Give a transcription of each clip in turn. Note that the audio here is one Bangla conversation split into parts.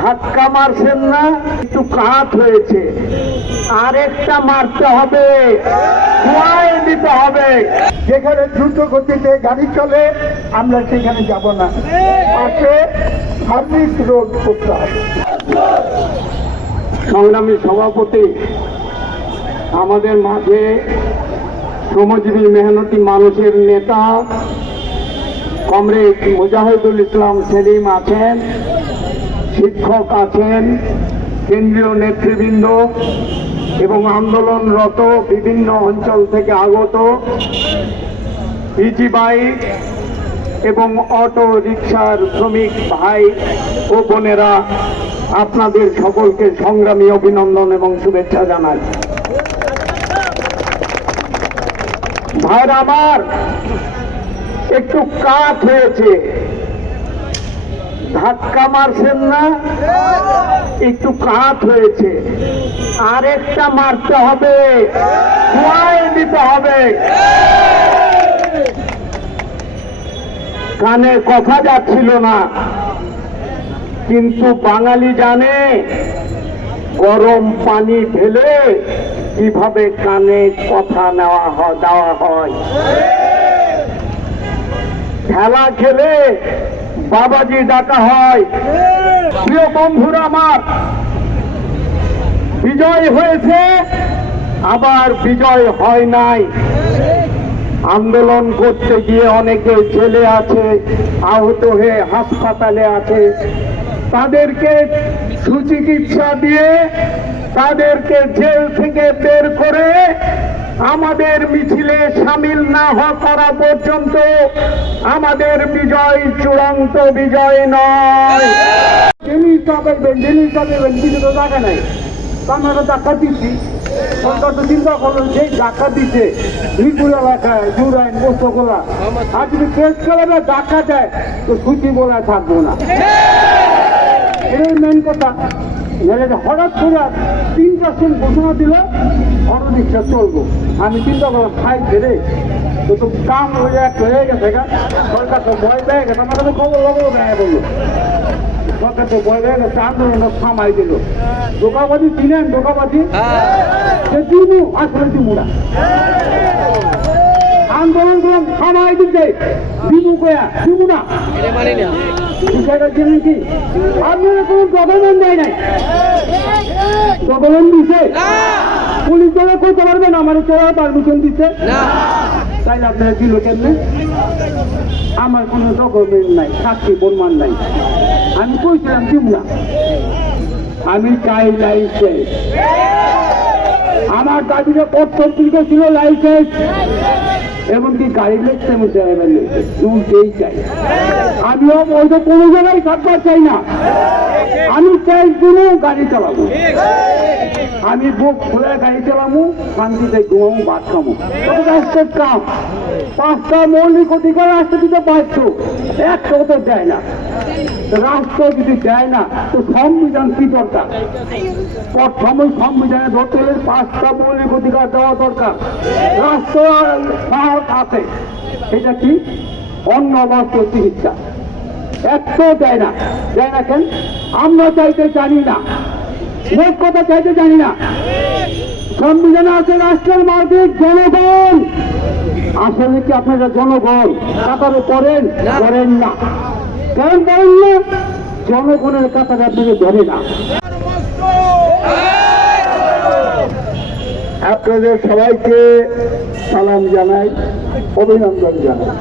ধাক্কা মারছেন না, একটু কাত হয়েছে, আরেকটা মারতে হবে, খোয়াই দিতে হবে। যেখানে দ্রুত গতিতে গাড়ি চলে আমরা সেখানে যাব না, পাশে সার্ভিস রোড করতে হবে। সংগ্রামী সভাপতি, আমাদের মাঝে শ্রমজীবী মেহনতি মানুষের নেতা কমরেড মুজাহিদুল ইসলাম সেলিম আছেন, শিক্ষক আছেন, কেন্দ্রীয় নেতৃবৃন্দ এবং আন্দোলনরত বিভিন্ন অঞ্চল থেকে আগত ইজি বাইক এবং অটো রিকশার শ্রমিক ভাই ও বোনেরা, আপনাদের সকলকে সংগ্রামী অভিনন্দন এবং শুভেচ্ছা জানাই। ভাইরা আমার, একটু কাত হয়েছে, ধাক্কা মারছেন না, একটু কাত হয়েছে, আরেকটা মারতে হবে, খোয়াই দিতে হবে। কানে কথা যাচ্ছিল না, কিন্তু বাঙালি জানে গরম পানি ঢেলে কিভাবে কানে কথা দেওয়া হয়। খেলা খেলে বাবাজি ডাকা হয়। প্রিয় বন্ধুরা আমার, বিজয় হয়েছে, আবার বিজয় হয় নাই। আন্দোলন করতে গিয়ে অনেকে জেলে আছে, আহত হয়ে হাসপাতালে আছে। তাদেরকে সুচিকিৎসা দিয়ে তাদেরকে জেল থেকে বের করে আমাদের মিছিলে সামিল না করা পর্যন্ত আমাদের বিজয় চূড়ান্ত বিজয় নয়। জিনিসটা পাইবেন, জিনিসটা দেবেন, কিছু তো টাকা নাই। আমরা টাকা দিচ্ছি, সরকার তো চিন্তা করলো যে টাকা দিচ্ছে বিপুল এলাকায় জুরাইন বস্তুগুলা, আর যদি কেস খেলাবে টাকা দেয় তো ছুটি বলে থাকবো না। এটাই মেন কথা। হঠাৎ করে 3% ঘোষণা দিল অটো রিক্সা চলবো। আমি চিন্তা করলাম খাই ছেড়ে তো কাম হয়ে গেছে, সরকার তো ভয় পেয়ে গেছে, আমার তো খবর লগেও ব্যয় বললো। সরকার তো ভয় পেয়ে গেছে, আন্দোলন থামাই দিল। ধোকাবাজি চিনেন, ধোকাবাজি দিমু আসলে দিমু না। আন্দোলন করলাম থামাই দিতে দিমু কয়া দিমু না। বিষয়টা জেনে কি আপনারা কোনো গভর্নমেন্ট দেয় নাই? গভর্নমেন্ট দিচ্ছে, পুলিশ দলে করতে পারবেন, আমার চলার পারমিশন দিচ্ছে, তাইলে আপনারা দিল কেমনে? আমার কোনো ডকুমেন্ট নাই, সাক্ষী প্রমাণ নাই। আমি কইছিলাম দিব না। আমি চাই লাইসেন্স। আমার দাবিতে কর্তব্য ছিল লাইসেন্স, এমনকি গাড়ির লাইসেন্স দুইটাই চাই। আমিও হয়তো কোনো জায়গায় থাকবার চাই না। আমি চাই কোনো গাড়ি চালাবো, আমি বুক খুলে গাড়ি চালাবো, শান্তিতে ঘুমাবো, ভাত খাবো। রাষ্ট্রের কাম 5টা মৌলিক অধিকার রাষ্ট্র দিতে পারছ, 100 তো দেয় না। রাষ্ট্র যদি দেয় না তো সংবিধান কি দরকার? প্রথমে সংবিধানে ধরতে হলে 5টা মৌলিক অধিকার দেওয়া দরকার। রাষ্ট্র সাহস আছে, এটা কি? অন্ন, বস্ত্র, চিকিৎসা। একটু দেয় না। দেয় না কেন? আমরা চাইতে জানি না, মোট কথা চাইতে জানি না। সংবিধানে আছে রাষ্ট্রের মালিক জনগণ। আসলে কি আপনারা জনগণ কাতারে পড়েন? করেন না। কেন বলেন না? জনগণের কাতারে আপনাকে ধরে না। আপনাদের সবাইকে সালাম জানাই, অভিনন্দন জানাই।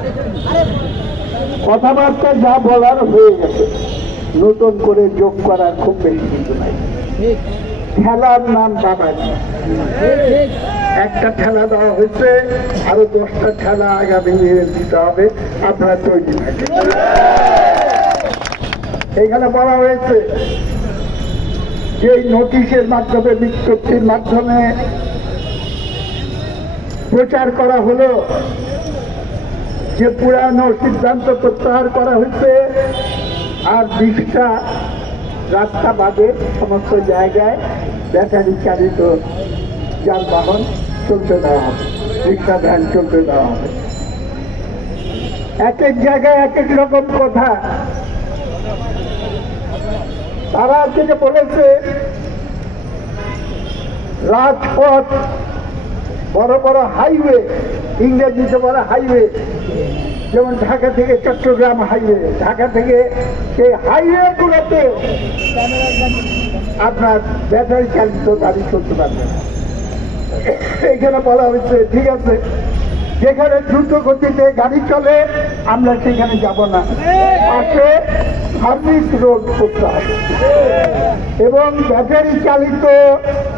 কথাবার্তা যা বলার হয়ে গেছে, নতুন করে যোগ করার খুব বেশি কিছু নাই। খেলার নাম বাবাজি, একটা খেলা দেওয়া হয়েছে, আরো 10টা খেলা আগামী দিনে দিতে হবে। আপনারা তৈরি থাকেন। এইখানে বলা হয়েছে যে নোটিশের মাধ্যমে, বিজ্ঞপ্তির মাধ্যমে প্রচার করা হলো যে পুরানো সিদ্ধান্ত প্রত্যাহার করা হয়েছে, আর 20টা রাস্তা বাদে সমস্ত জায়গায় ব্যাটারি চালিত যানবাহন চলতে দেওয়া হবে, রিক্সা ভ্যান চলতে দেওয়া হবে। এক এক জায়গায় এক এক রকম কথা। তারা থেকে বলেছে রাজপথ, বড় বড় হাইওয়ে, ইংরেজিতে বলে হাইওয়ে, যেমন ঢাকা থেকে চট্টগ্রাম হাইওয়ে, ঢাকা থেকে সেই হাইওয়েগুলোতে আপনার ব্যাটারি চালিত গাড়ি চলতে পারবে না। এইখানে বলা হয়েছে ঠিক আছে, যেখানে দ্রুত গতিতে গাড়ি চলে আমরা সেখানে যাব না, পাশে সার্ভিস রোড করতে হবে এবং ব্যাটারি চালিত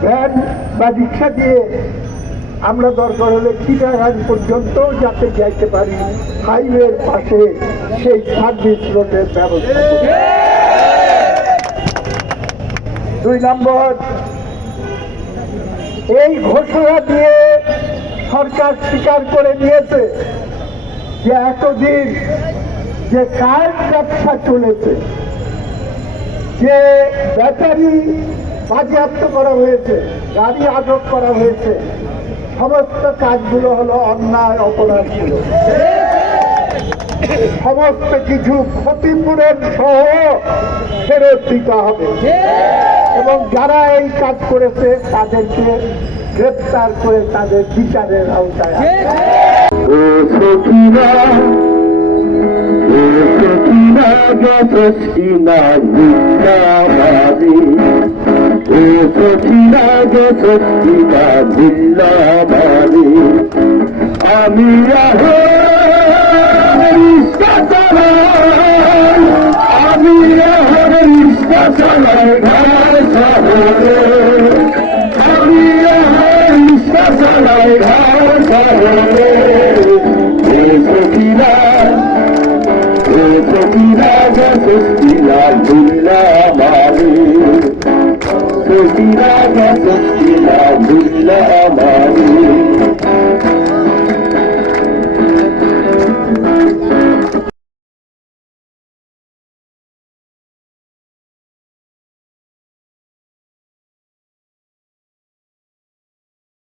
ভ্যান বা রিক্সা দিয়ে আমরা দরকার হলে চিটাগাং পর্যন্ত যাতে যাইতে পারি, হাইওয়ের পাশে সেই সার্ভিস রোডের ব্যবস্থা করতে হবে। 2 নম্বর, এই ঘোষণা দিয়ে সরকার স্বীকার করে নিয়েছে যে এতদিন যে কার্ড ব্যবসা চলেছে, যে ব্যাটারি বাজেয়াপ্ত করা হয়েছে, গাড়ি আটক করা হয়েছে, সমস্ত কাজগুলো হলো অন্যায়, অপরাধ ছিল। সমস্ত কিছু ক্ষতিপূরণ সহ ফেরত দিতে হবে এবং যারা এই কাজ করেছে তাদেরকে গ্রেপ্তার করে তাদের বিচারের আওতায় আমি Sotira,